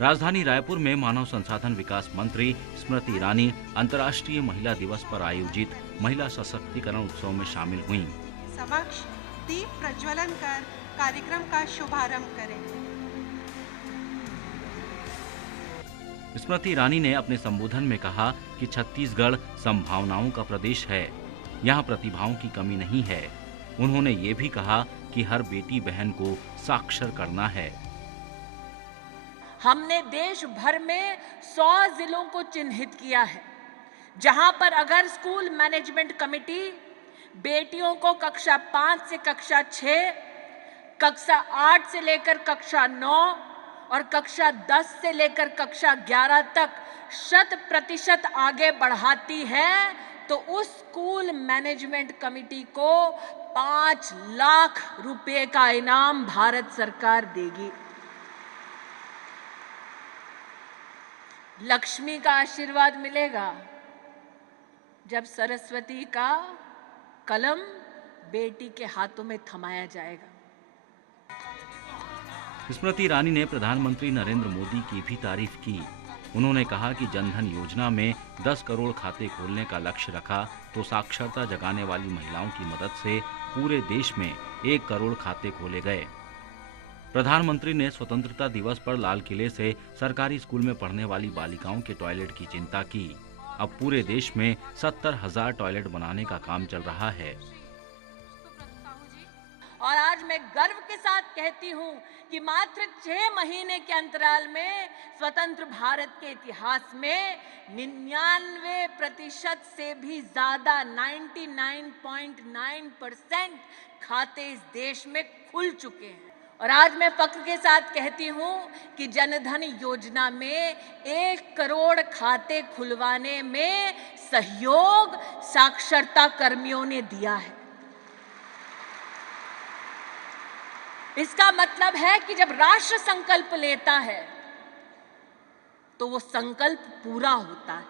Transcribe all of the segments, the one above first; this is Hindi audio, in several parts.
राजधानी रायपुर में मानव संसाधन विकास मंत्री स्मृति ईरानी अंतर्राष्ट्रीय महिला दिवस पर आयोजित महिला सशक्तिकरण उत्सव में शामिल हुईं। समक्ष दीप प्रज्वलन कर कार्यक्रम का शुभारंभ करें। स्मृति ईरानी ने अपने संबोधन में कहा कि छत्तीसगढ़ संभावनाओं का प्रदेश है, यहाँ प्रतिभाओं की कमी नहीं है। उन्होंने ये भी कहा कि हर बेटी बहन को साक्षर करना है। हमने देश भर में 100 जिलों को चिन्हित किया है, जहां पर अगर स्कूल मैनेजमेंट कमेटी बेटियों को कक्षा 5 से कक्षा 6, कक्षा 8 से लेकर कक्षा 9 और कक्षा 10 से लेकर कक्षा 11 तक 100% आगे बढ़ाती है, तो उस स्कूल मैनेजमेंट कमेटी को 5 लाख रुपए का इनाम भारत सरकार देगी। लक्ष्मी का आशीर्वाद मिलेगा जब सरस्वती का कलम बेटी के हाथों में थमाया जाएगा। स्मृति ईरानी ने प्रधानमंत्री नरेंद्र मोदी की भी तारीफ की। उन्होंने कहा कि जनधन योजना में 10 करोड़ खाते खोलने का लक्ष्य रखा तो साक्षरता जगाने वाली महिलाओं की मदद से पूरे देश में 1 करोड़ खाते खोले गए। प्रधानमंत्री ने स्वतंत्रता दिवस पर लाल किले से सरकारी स्कूल में पढ़ने वाली बालिकाओं के टॉयलेट की चिंता की। अब पूरे देश में 70,000 टॉयलेट बनाने का काम चल रहा है। और आज मैं गर्व के साथ कहती हूं कि मात्र 6 महीने के अंतराल में स्वतंत्र भारत के इतिहास में 99% से भी ज्यादा 99.9% खाते इस देश में खुल चुके हैं। और आज मैं फख्र के साथ कहती हूं कि जनधन योजना में 1 करोड़ खाते खुलवाने में सहयोग साक्षरता कर्मियों ने दिया है। इसका मतलब है कि जब राष्ट्र संकल्प लेता है तो वो संकल्प पूरा होता है।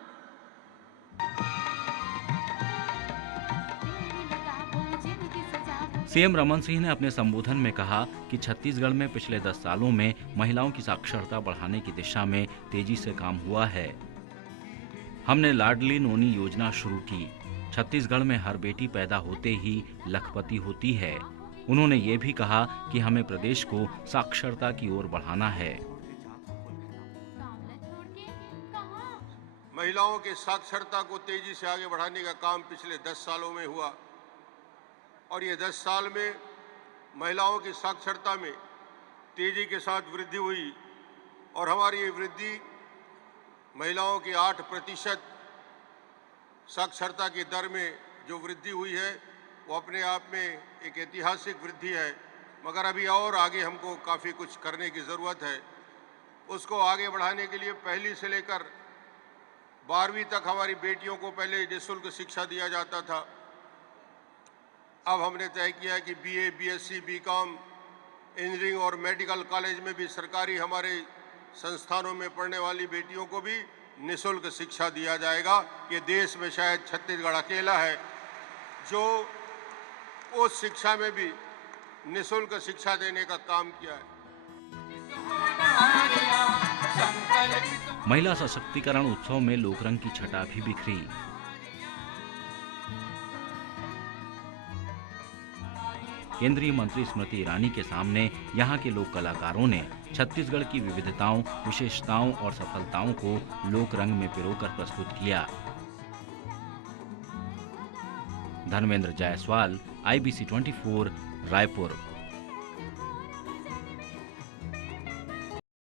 सीएम रमन सिंह ने अपने संबोधन में कहा कि छत्तीसगढ़ में पिछले 10 सालों में महिलाओं की साक्षरता बढ़ाने की दिशा में तेजी से काम हुआ है। हमने लाडली नोनी योजना शुरू की। छत्तीसगढ़ में हर बेटी पैदा होते ही लखपति होती है। उन्होंने ये भी कहा कि हमें प्रदेश को साक्षरता की ओर बढ़ाना है। महिलाओं के साक्षरता को तेजी से आगे बढ़ाने का काम पिछले 10 सालों में हुआ और ये 10 साल में महिलाओं की साक्षरता में तेजी के साथ वृद्धि हुई और हमारी ये वृद्धि महिलाओं की 8% साक्षरता की दर में जो वृद्धि हुई है वो अपने आप में एक ऐतिहासिक वृद्धि है। मगर अभी और आगे हमको काफ़ी कुछ करने की ज़रूरत है। उसको आगे बढ़ाने के लिए पहली से लेकर 12वीं तक हमारी बेटियों को पहले निःशुल्क शिक्षा दिया जाता था। अब हमने तय किया है कि BA, BSc, BCom, इंजीनियरिंग और मेडिकल कॉलेज में भी सरकारी हमारे संस्थानों में पढ़ने वाली बेटियों को भी निःशुल्क शिक्षा दिया जाएगा। ये देश में शायद छत्तीसगढ़ अकेला है जो उस शिक्षा में भी निःशुल्क शिक्षा देने का काम किया है। महिला सशक्तिकरण उत्सव में लोकरंग की छटा भी बिखरी। केंद्रीय मंत्री स्मृति ईरानी के सामने यहाँ के लोक कलाकारों ने छत्तीसगढ़ की विविधताओं, विशेषताओं और सफलताओं को लोक रंग में पिरोकर प्रस्तुत किया। धर्मेंद्र जायसवाल, IBC 24, रायपुर।